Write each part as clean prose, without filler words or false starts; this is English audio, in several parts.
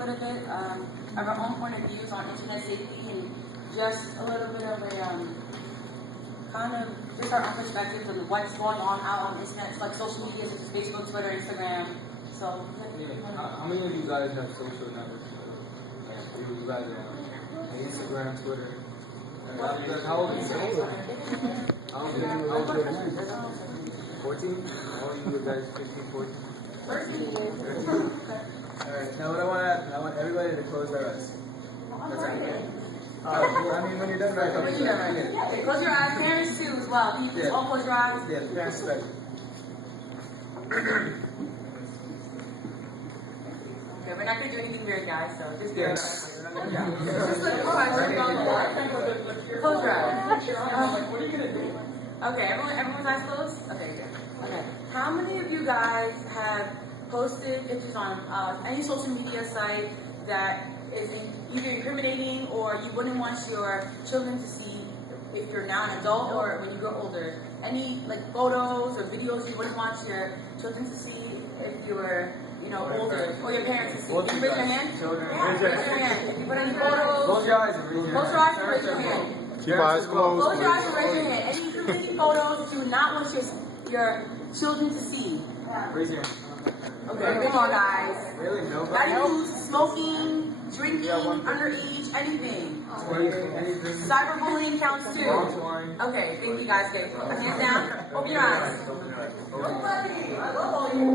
little bit of our own point of views on internet safety and just a little bit of a kind of just our own perspectives on what's going on out on the internet, like social media such as Facebook, Twitter, Instagram. So, how many of you guys have social networks? You guys are on Instagram, Twitter. How old are you guys? 14? How old are you guys? 15, 14? 13. Alright, now what I want everybody to close their eyes. That's right. I mean, when you're done, right? Okay, close your eyes. Parents too, as well. Can you all close your eyes? Yeah, parents especially. Okay, we're not going to do anything weird, guys, so just do it. Close your eyes. What are you going to do? Okay, everyone's eyes closed? Okay, good. Okay. How many of you guys have posted pictures on any social media site that is either incriminating or you wouldn't want your children to see if you're now an adult or when you grow older? Any like photos or videos you wouldn't want your children to see if you were, older, or your parents to see? Can you raise your hand? Raise your hand. If you put any photos, close your eyes and raise your hand. Close your eyes and raise your hand. Keep eyes closed. Close your eyes and raise your hand. Any incriminating photos that you would not want your children to see? Raise your hand. Okay, come on, guys. Really? That Nobody? includes smoking, drinking, underage, anything. Anything? Cyberbullying counts too. Wrongdoing. Okay, thank you guys. Okay, hands down. Open your eyes. Nobody. I love all you.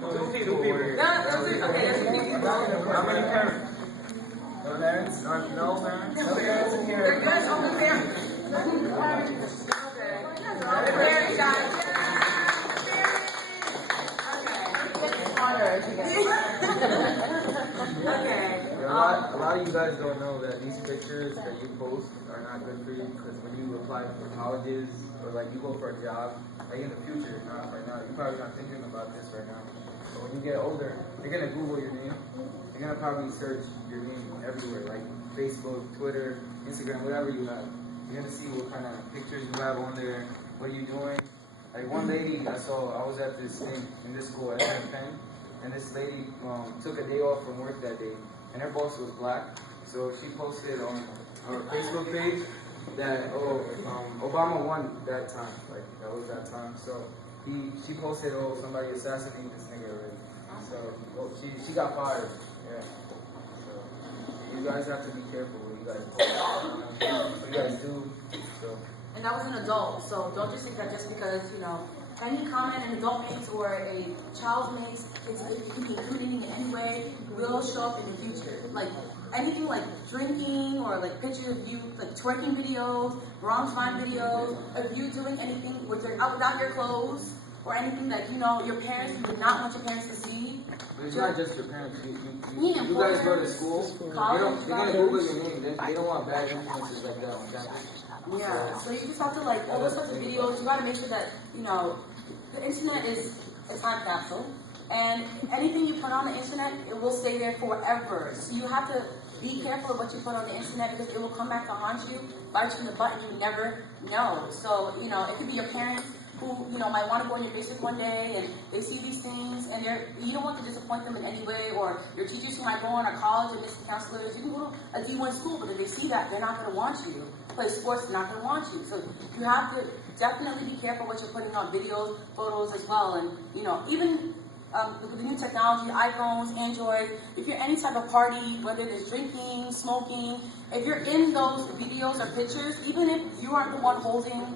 Two people. Okay, there's two people. How many parents? No parents? No parents? No parents in here. There's only parents. Okay. The parents, guys. Okay. A lot of you guys don't know that these pictures that you post are not good for you because when you apply for colleges or like you go for a job, like in the future, not right now, you're probably not thinking about this right now. But when you get older, you're gonna Google your name. You're gonna probably search your name everywhere, like Facebook, Twitter, Instagram, whatever you have. You're gonna see what kind of pictures you have on there, what you're doing. Like one lady I saw, I was at this thing in this school at Penn, and this lady took a day off from work that day, and her boss was black, so she posted on her Facebook page that Obama won that time, like that was that time. So she posted, somebody assassinated this nigga already. So she got fired. Yeah. So you guys have to be careful what you guys post, what you guys do. So. And that was an adult, so don't just think that just because, any comment an adult makes or a child makes, it can be incriminating in any way, will show up in the future. Like, anything like drinking or like pictures of you, like twerking videos, wrong slime videos, of you doing anything without your clothes, or anything that, your parents, you would not want your parents to see. But it's not just your parents. You Yeah, guys go to school, college, they're going to Google your name. They don't want bad influences like that on campus. Yeah, so you just have to all those sorts of videos, you gotta make sure that, the internet is a time capsule. And anything you put on the internet, it will stay there forever. So you have to be careful of what you put on the internet because it will come back to haunt you, bite you in the butt, and you never know. So, it could be your parents who, might want to go on your Facebook one day and they see these things and you don't want to disappoint them in any way, or your teachers who might go on a college and missing counselors. You can go to a D1 school, but if they see that, they're not going to want you. Play sports, they're not going to want you. So you have to definitely be careful what you're putting on videos, photos as well. And, even with the new technology, iPhones, Android, if you're any type of party, whether it's drinking, smoking, if you're in those videos or pictures, even if you aren't the one holding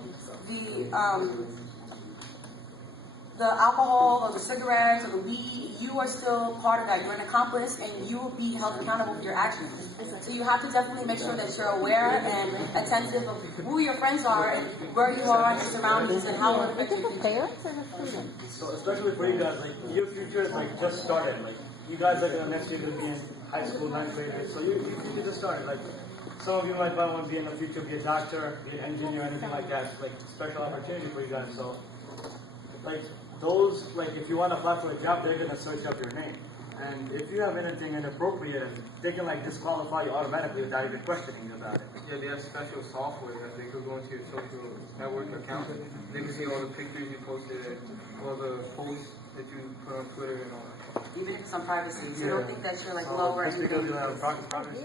the alcohol or the cigarettes or the weed, you are still part of that. You're an accomplice and you will be held accountable for your actions. So you have to definitely make sure that you're aware and attentive of who your friends are and where you are in your surroundings and how it affects your future. So especially for you guys, your future is just started. You guys are next year going to be in high school, 9th grade. So you just started. Some of you might want to be in the future, be a doctor, be an engineer, anything like that. It's special opportunity for you guys. So those, if you want to apply for a job, they're going to search up your name. And if you have anything inappropriate, they can disqualify you automatically without even questioning you about it. Yeah, they have special software that they could go into your social network account. They can see all the pictures you posted, all the posts that you put on Twitter and all that. even if it's on privacy. So Yeah. don't think that you're like low or Just because anything. you have privacy,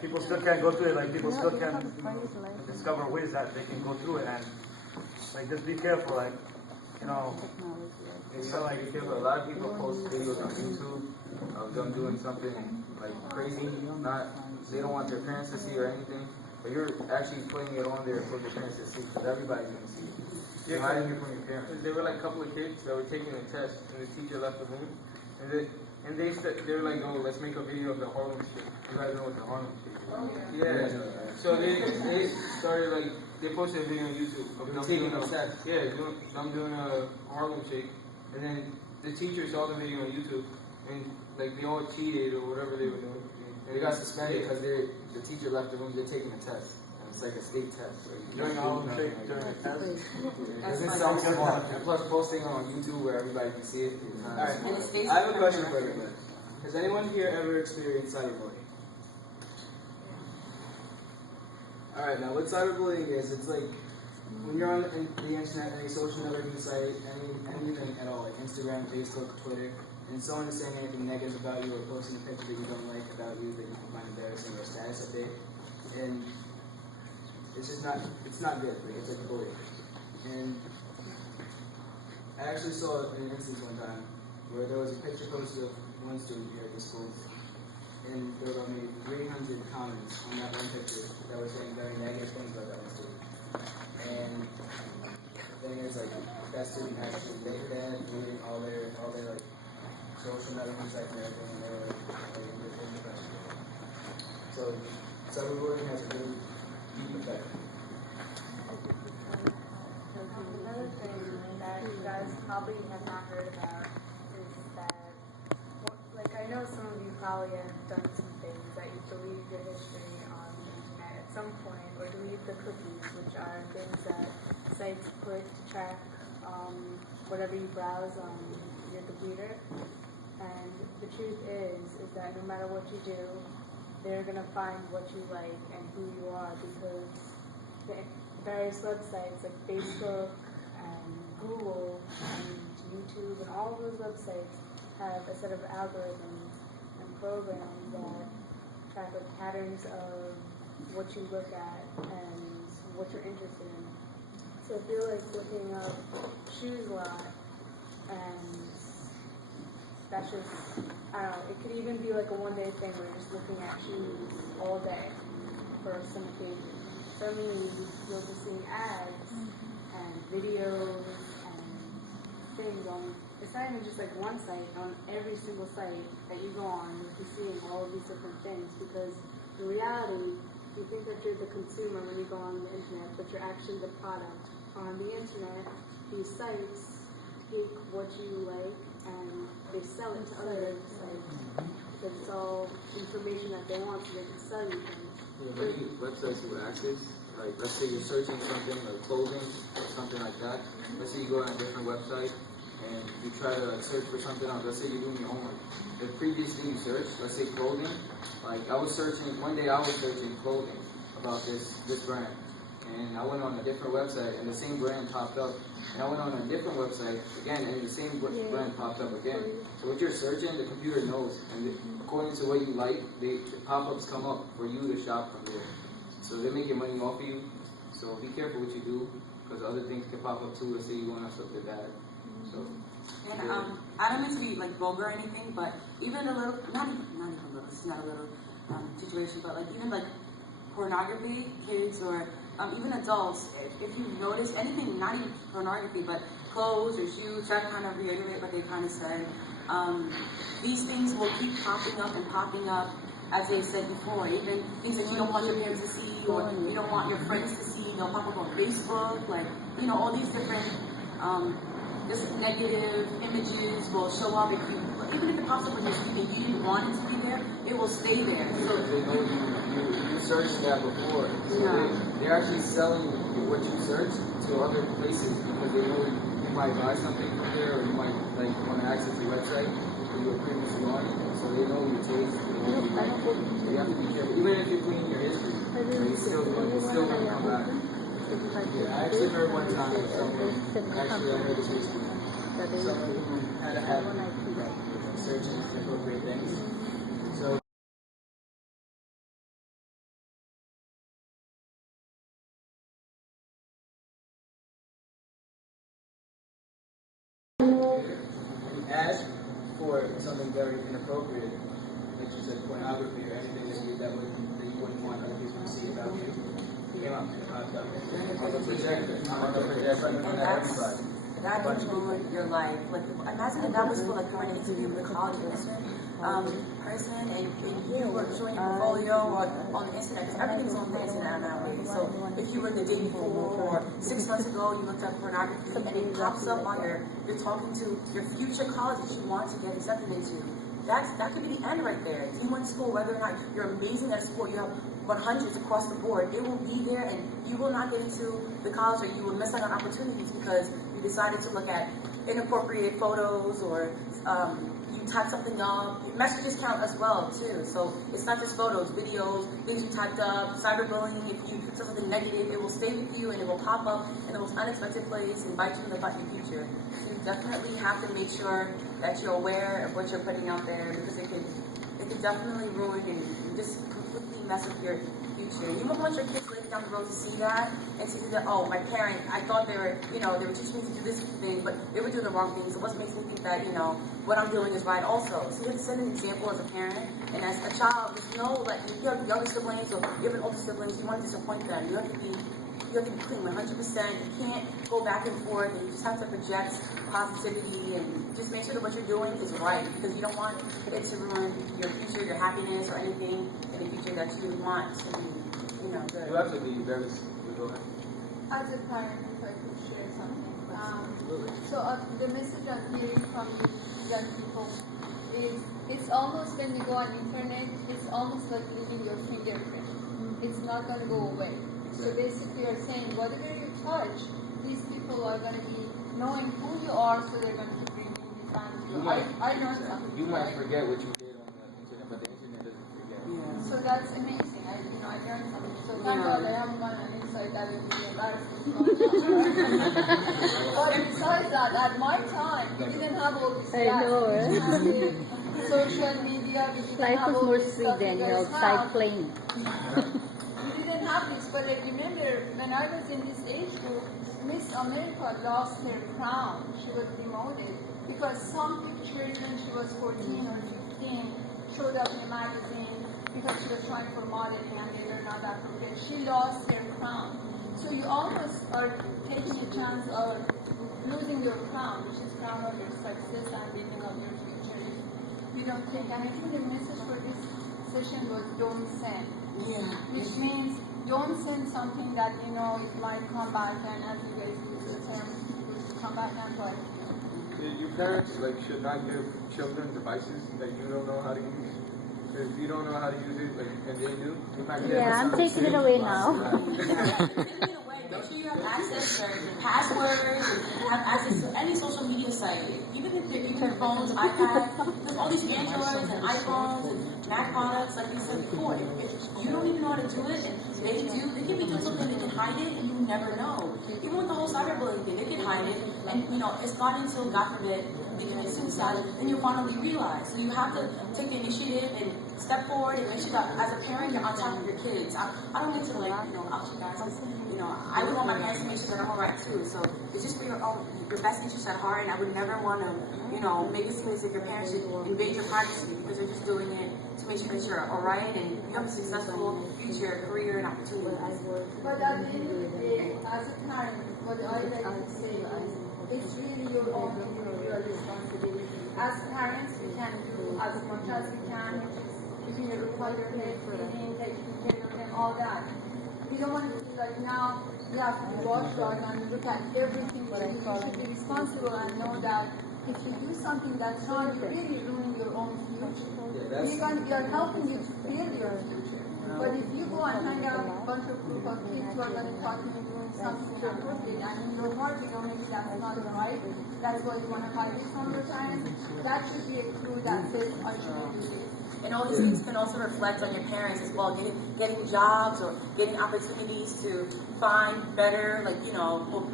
people still can't go through it. Like people still can discover ways that they can go through it, and like just be careful. Like you know, It's so like, a lot of people post videos on YouTube of them doing something like crazy. They don't want their parents to see or anything, but you're actually putting it on there for your parents to see, because everybody's gonna see it. You're hiding it from your parents. There were like a couple of kids that were taking a test, and the teacher left the room, and they were like, "Oh, let's make a video of the Harlem Shake." You guys know what the Harlem Shake is? Yeah. So they started like, they posted a video on YouTube of them taking a test. Yeah, them doing a Harlem Shake, and then the teacher saw the video on YouTube, and like they all cheated or whatever they were doing. And they got suspended because the teacher left the room. They're taking a test. And it's like a state test. during Harlem Shake, during a test. Doesn't sound smart. And plus, posting on YouTube where everybody can see it. Alright, And it stays I have a in question the for everybody. Has anyone here ever experienced cyberbullying? Alright, now what cyberbullying is, it's like when you're on the internet, any social networking site, anything at all, like Instagram, Facebook, Twitter, and someone is saying anything negative about you or posting a picture that you don't like about you that you can find embarrassing or a status update, and it's just not, it's not good, like, it's like bullying. And I actually saw an instance one time where there was a picture posted of one student here at the school, and there were only 300 comments on that one picture that were saying very negative things about that one student. And the thing is, like, that student actually, they had reading all their like social networking sites and everything, and they were like, so cyberbullying has a really deep effect. Another thing that you guys probably have not heard about is that, like, I know some of you probably have done some things that you delete your history on the internet at some point, or delete the cookies, which are things that sites put to track whatever you browse on your computer. And the truth is that no matter what you do, they're going to find what you like and who you are, because the various websites like Facebook and Google and YouTube and all of those websites have a set of algorithms and programs that track the patterns of what you look at and what you're interested in. So if you're like looking up shoes a lot, and that's just, I don't know, it could even be like a one-day thing where you're just looking at shoes all day for some occasion. So I mean, you'll be seeing ads and videos and things on, it's not even just like one site, on every single site that you go on, you'll be seeing all of these different things, because in reality, you think that you're the consumer when you go on the internet, but you're actually the product. On the internet, these sites take what you like and they sell it to other sites. Because it's all information that they want, so they can sell you things. Many websites you access, like let's say you're searching something like clothing or something like that. Let's say you go on a different website and you try to search for something else. Let's say you're doing your homework. The previous thing you searched, let's say clothing, like one day I was searching clothing about this brand. And I went on a different website and the same brand popped up. And I went on a different website again and the same brand popped up again. So what you're searching, the computer knows. And according to what you like, the pop-ups come up for you to shop from there. So they're making money off of you. So be careful what you do, because other things can pop up too. Let's say you want to something bad. So. And I don't mean to be like vulgar or anything, but even a little, not even little, it's not a little situation, but like even like pornography, kids or even adults, if you notice anything, not even pornography, but clothes or shoes, try to kind of reiterate what they kind of said. These things will keep popping up, as they said before. Even things that you don't want your parents to see or you don't want your friends to see, they'll pop up on Facebook, like, you know, all these different just negative images will show up if you, even if it pops up when you're sleeping, you didn't want it to be there, it will stay there. So They know you searched that before. So they're actually selling what you searched to other places because they know you might buy something from there or you might like want to access your website or you were previously on it. So they know your taste, they know what you like. So you have to be careful. Even if you're cleaning your history, it's still going to come back. Yeah, I actually heard one time someone, I heard this history. Someone who had a habit searching for inappropriate things. So you ask for something very inappropriate, like you said, pornography or anything that you wouldn't want other people to see about you. Came up in the hot tub. On the projector. On the projector. And that can ruin your life. Like, imagine if that was for like you're in an interview with a college person, and you were showing your portfolio or on the internet, because everything's on the internet nowadays. So if you were the day before or 6 months ago, you looked up pornography and it pops up on you're talking to your future college that you want to get accepted into. That could be the end right there. If you went to school, whether or not you're amazing at sport, you have 100s across the board, it will be there and you will not get into the college, or you will miss out on opportunities because you decided to look at inappropriate photos or you typed something up. Messages count as well too. So it's not just photos, videos, things you typed up, cyberbullying. If you do something negative, it will stay with you and it will pop up in the most unexpected place and bite you about your future. So you definitely have to make sure that you're aware of what you're putting out there, because it can definitely ruin and just completely mess up your future. You won't want your kids later down the road to see that and to see that, oh, my parent, I thought they were teaching me to do this thing, but they were doing the wrong thing. So what makes me think that, what I'm doing is right also. So you have to set an example as a parent, and as a child, just know, like, if you have younger siblings or you have an older siblings, you want to disappoint them. You have to be clean 100%. You can't go back and forth, and you just have to project positivity and just make sure that what you're doing is right, because you don't want it to ruin your future, your happiness, or anything in the future that you want to be, good. You have to be very. Go ahead. As a parent, if I could share something. The message I'm hearing from you young people is, it's almost when you go on internet, it's almost like leaving your fingerprint. It's not going to go away. So basically you're saying whatever you touch, these people are going to be knowing who you are, so they're going to keep bringing you back to you. I learned something. You might forget what you did on the internet, but the internet doesn't forget. Yeah. So that's amazing. I learned something. So thank God I haven't gone on inside that would be embarrassing. But besides that, at my time, we didn't have all this stuff. We didn't have the social media. We didn't Life have was all more this sweet stuff then, you guys outside have. playing. We didn't have this, but like remember when I was in this age group, Miss America lost her crown. She was demoted because some pictures when she was 14 or 15 showed up in a magazine because she was trying for modeling and they were not appropriate. She lost her crown. So you almost are taking a chance of losing your crown, which is crown of your success and building of your future. You don't think. And I think the message for this session was don't send. Yeah. Which means don't send something that it might come back, and as you guys use the term, come back and bite you. Your parents should not give children devices that you don't know how to use. If you don't know how to use it, and they do, you might get Yeah, I'm taking it away now. Take it away. Make sure you have access to your passwords, and have access to any social media site. Even if they're your phones, iPads, there's all these Androids and iPhones and Mac products, like you said before. If you don't even know how to do it, and they do, they can be doing something, they can hide it, and you never know. Even with the whole cyberbullying thing, they can hide it, and it's not until, God forbid, they commit suicide, then you finally realize. So you have to take the initiative and step forward and make sure that as a parent you're on top of your kids. I don't need to out you guys. I would want my parents to make sure that I'm alright too. So it's just for your best interest at heart, and I would never want to, make it seem as if your parents should invade your privacy, because they're just doing it to make sure that you're alright and you have a successful future, career, and opportunities. But at the end of the day, as a parent, what I like to say is, it's really your own individual responsibility. As parents, we can do as much as we can, which is look at your head, feeding, taking care of them, all that. We don't want to be like now, we have to be watchdog and look at everything, but you should be responsible and know that if you do something that's wrong, you're really ruining your own future. We are helping you to build your future. But if you go and hang out with a bunch of group of kids who are going to talk to you doing something inappropriate, and in your heart you know maybe that's not right, that's why you want to hide it from your parents, that should be a clue that says, I shouldn't do this. And all these things can also reflect on your parents as well, getting jobs or getting opportunities to find better, like,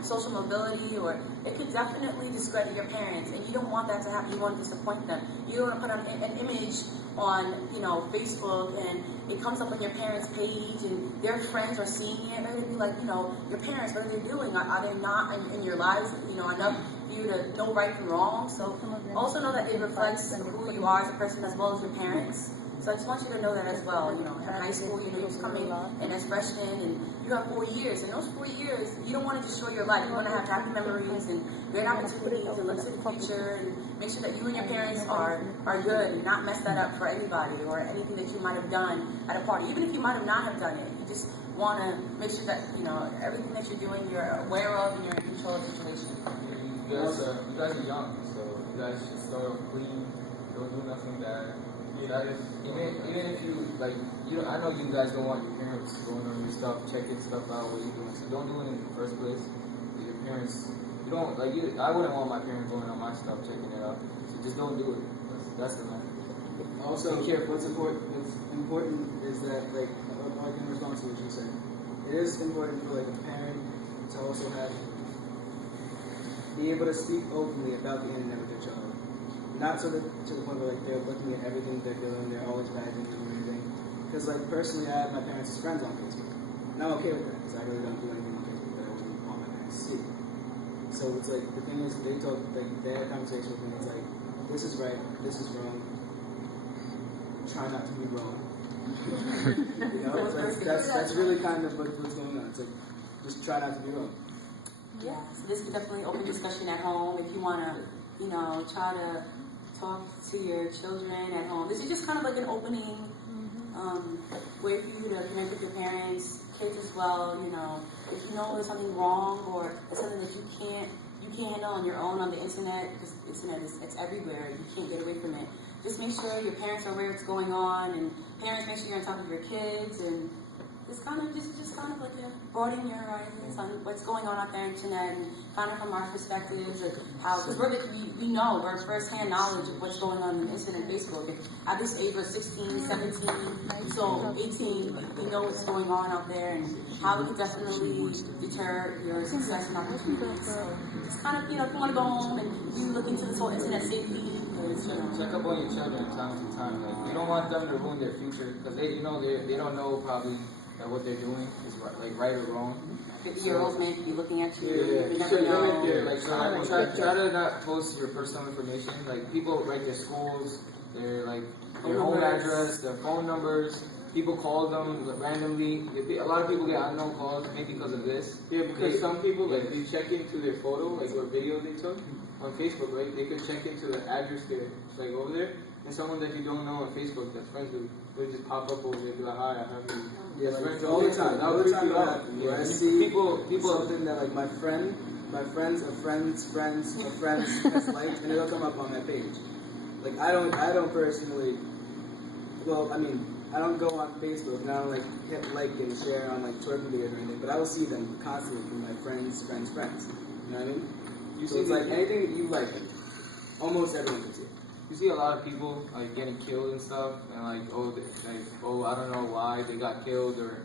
social mobility, or it could definitely discredit your parents, and you don't want that to happen. You want to disappoint them. You don't want to put on an image on, Facebook, and it comes up on your parents' page, and their friends are seeing it, and they're going to be like, your parents, what are they doing? Are they not in your lives, enough for you to know right from wrong? So also know that it reflects who you are as a person as well as your parents. So I just want you to know that as well. In high school, you're coming in as freshmen, and you have 4 years. And those 4 years, you don't want to destroy your life. You want to have happy memories and great opportunities and look to the future, and make sure that you and your parents are good and not mess that up for anybody or anything that you might have done at a party. Even if you might have not have done it, you just want to make sure that, everything that you're doing, you're aware of and you're in control of the situation. You guys are young, so you guys should start clean. Don't do nothing bad. Even if you, I know you guys don't want your parents going on your stuff, checking stuff out, what you're doing, so don't do it in the first place. Your parents, I wouldn't want my parents going on my stuff, checking it out, so just don't do it. That's the matter. Also, what's important is that, I can respond to what you said. It is important for, a parent to also be able to speak openly about the internet with their child. Not to the point where they're looking at everything they're doing, they're always bad things or anything. Because personally, I have my parents as friends on Facebook, and I'm okay with that because I really don't do anything on Facebook that I wouldn't want my parents to see. So it's the thing is, they had a conversation with me. It's this is right, this is wrong. Try not to be wrong. That's really kind of what's going on. It's just try not to be wrong. Yeah, so this is definitely open discussion at home if you want to, try to talk to your children at home. This is just kind of like an opening way for you to connect with your parents, kids as well. If you know there's something wrong or there's something that you can't handle on your own on the internet, because the internet it's everywhere. You can't get away from it. Just make sure your parents are aware of what's going on, and parents make sure you're on top of your kids, and just kind of like broadening your horizons on what's going on out there on the internet, and kind of from our perspectives of how, because we're first-hand knowledge of what's going on the internet and Facebook. And at this age, we're 16, 17, so 18, we know what's going on out there and how we can definitely deter your success and opportunities. So just kind of, if you want to go home and you look into this whole internet safety. Check up on your children time to time. You don't want them to ruin their future because they don't know probably that what they're doing is right or wrong. 50-year-olds may be looking at you. Yeah, You never know. Try to not post your personal information. People write their schools, their home address, their phone numbers. People call them randomly. A lot of people get unknown calls maybe because of this. Yeah, because some people, they check into their photo, what video they took on Facebook, right? They could check into the address there, over there, and someone that you don't know on Facebook that's friends with, they'll just pop up over there and be like, hi, I have you. Yeah, all the time. All the time that happens. Where I see people something that my friends of friends has liked, and it'll come up on that page. I don't personally. Well, I don't go on Facebook and I don't hit like and share on twerking videos or anything, but I will see them constantly from my friends. You know what I mean? So it's anything that you like, almost everyone can see. You see a lot of people getting killed and stuff, and I don't know why they got killed, or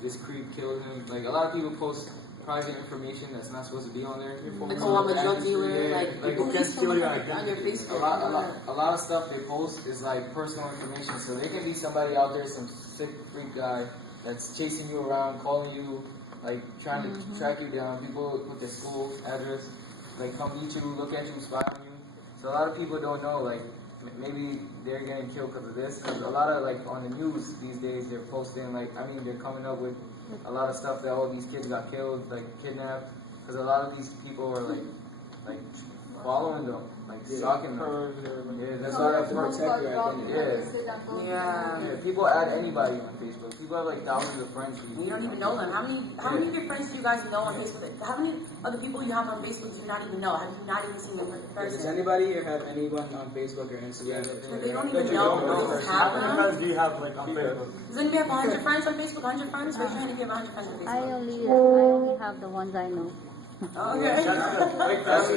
this creep killed him. A lot of people post private information that's not supposed to be on there. I'm a drug dealer. Police on your Facebook. A lot of stuff they post is personal information, so there can be somebody out there, some sick freak guy that's chasing you around, calling you, trying to track you down. People put their school address, come meet you, look at you, spy on you. So a lot of people don't know, maybe they're getting killed because of this. There's a lot of, on the news these days, they're posting, they're coming up with a lot of stuff that all these kids got killed, kidnapped, because a lot of these people are, following them, stalking them. Yeah, that's why that's protect your identity. Yeah. People add anybody on Facebook. People have thousands of friends. You don't even know them. How many of your friends do you guys know on Facebook? How many of the people you have on Facebook do you not even know? Have you not even seen them in person? Does anybody here have anyone on Facebook or Instagram? They don't even know what's happening. How many friends do you have on Facebook? Does anybody have 100 friends on Facebook? 100 friends? Raise your hand if you have 100 friends on Facebook. I only have the ones I know. Okay. That's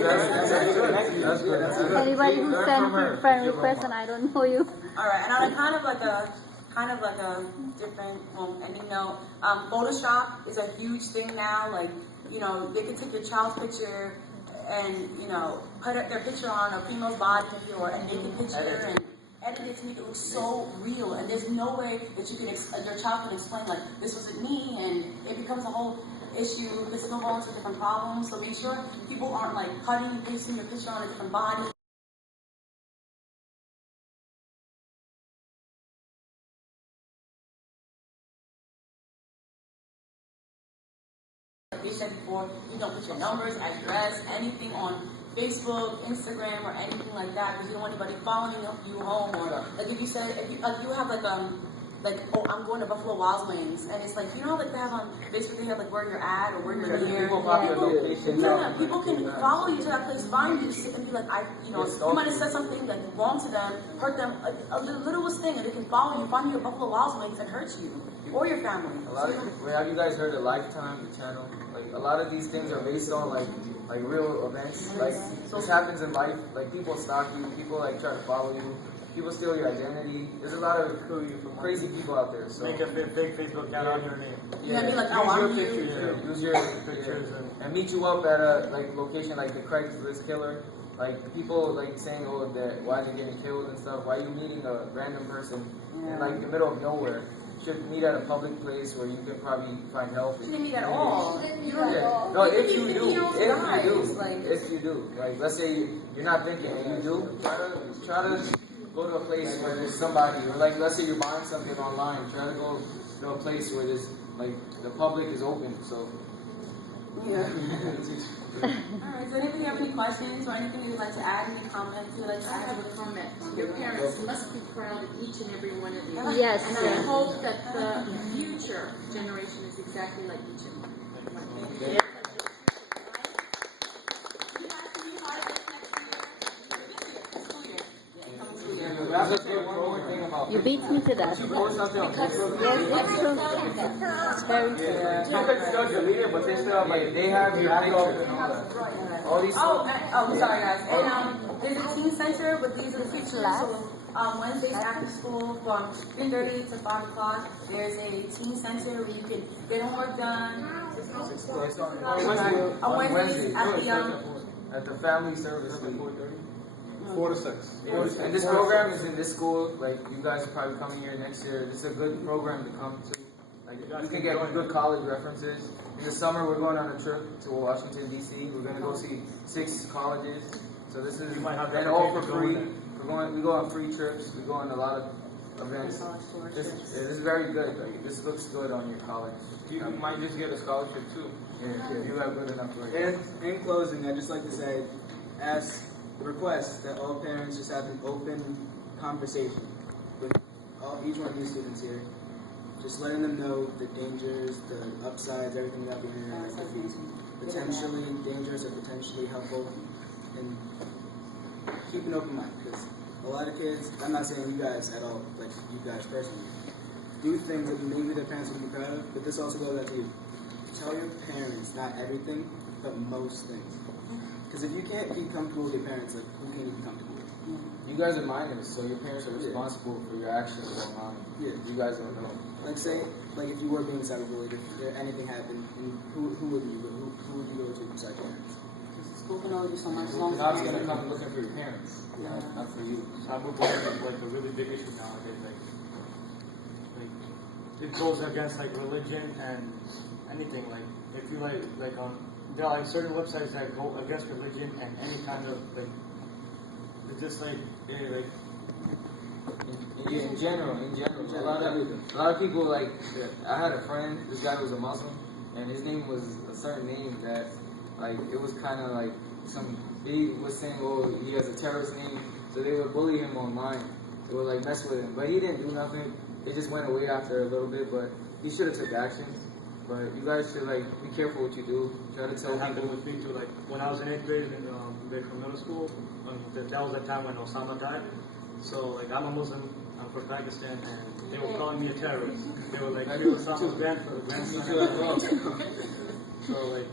good. Anybody who sends friend requests and I don't know you. All right, and on a kind of like a different ending note, Photoshop is a huge thing now. Like, you know, they can take your child's picture and, you know, put their picture on a female's body or a naked picture and edit it to make it look so real. And there's no way that you can your child can explain like this wasn't me, and it becomes a whole issue. This snowballs into different problems. So make sure people aren't like cutting and pasting your picture on a different body. Like they said before, you don't put your numbers, address, anything on Facebook, Instagram, or anything like that, because you don't want anybody following you home. Or like if you said, if you have like oh, I'm going to Buffalo Wild Wings, and it's like, you know, like they have on Facebook, they have like where you're at or where you're near. People can follow you to that place, find you, and be like, you might have said something like wrong to them, hurt them, a littlest thing, and they can follow you, find you at Buffalo Wild Wings, and hurt you or your family. Have you guys heard of Lifetime, the channel? Like a lot of these things are based on like real events. Like this happens in life. Like people stalk you, people like try to follow you. People steal your identity. There's a lot of crazy people out there. So make a fake Facebook account on your name. Yeah, be like, oh, I'm you. Use your pictures and meet you up at a location like the Craigslist killer. Like people like saying, oh, that why are you getting killed and stuff? Why are you meeting a random person in like the middle of nowhere? You should meet at a public place where you can probably find help. You shouldn't meet at all. No, if you do, like let's say you're not thinking and you do, try to go to a place where there's somebody, or like let's say you're buying something online, try to go to a place where there's like the public is open. So yeah. Alright, so anybody have any questions or anything you'd like to add, any comments you'd like to I add? have a comment. Your parents must be proud of each and every one of you. Yes. And I hope that the future generation is exactly like each and every one of you. You beat me to that. you post something on Facebook. It's very true. You could still delete it, but they still like they have your picture and all that. All these. Sorry guys. And there's a teen center, but these are the features. So Wednesdays after school from 3:30 to 5 o'clock, there's a teen center where you can get homework done. On Wednesdays at the family service. 4 to 6. And this program is in this school. Like you guys are probably coming here next year. This is a good program to come to. Like you can get good college references. In the summer, we're going on a trip to Washington D.C. We're going to go see 6 colleges. So this is and all for free. We go on free trips. We go on a lot of events. This is very good. Like, this looks good on your college. You might just get a scholarship too. Yeah, you have good enough grades. And in closing, I'd just like to say, request that all parents just have an open conversation with each one of these students here. Just letting them know the dangers, the upsides, everything that the internet could be potentially dangerous or potentially helpful. And keep an open mind, because a lot of kids, I'm not saying you guys at all, like you guys personally, do things that maybe their parents would be proud of, but this also goes out to you. Tell your parents not everything, but most things. Because if you can't be comfortable with your parents, like, who can you be comfortable with? You guys are minors, so your parents are responsible for your actions online. Yeah. You guys don't know. Like, say, like, if you were being cyberbullied, if anything happened, who would you go? Who would you go to besides parents? School can only do so much. You're not going to come looking for your parents. Yeah. Not for you. Cyberbullying is like a really big issue nowadays. Like it goes against like religion and anything. Like if you there are certain websites that go against religion and any kind of like it's just like In general, a lot of people like. I had a friend. This guy was a Muslim, and his name was a certain name that, like, it was kind of like he was saying, oh, he has a terrorist name, so they would bully him online. They would like mess with him, but he didn't do nothing. It just went away after a little bit, but he should have took action. But you guys should like be careful what you do. Try to tell that happened people. with me too. Like when I was in 8th grade in Baker Middle School, that was the time when Osama died. So like I'm a Muslim, I'm from Pakistan, and they were calling me a terrorist. They were like, Osama's grandson. So like,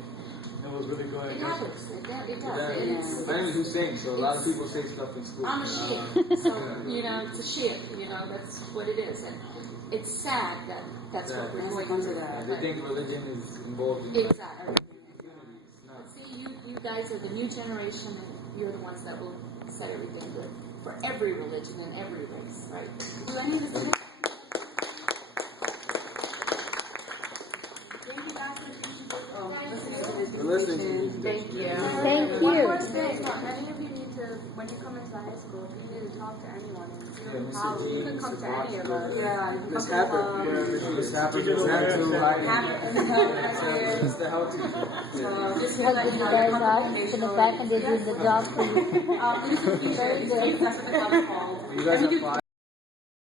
it was really good. It happens. It does. It's, Apparently Hussein, so a lot of people say stuff in school. I'm a Shia, so it's a Shia. That's what it is, and it's sad that that's what we're going through. They think religion is involved in Exactly. But see, you guys are the new generation, and you're the ones that will set everything good for every religion and every race, right? Do any of the students? Thank you guys for listening to this presentation. Thank you. Thank One you. more thing, many of you need to, when you come into high school, if you need to talk to anyone, in college, you can come to any of us. Yeah, you can This come happened. to This happened. Teacher It's the how to. just What did you guys ask for the fact that they did the job for you? this is the future. That's what the job is called. You guys have 5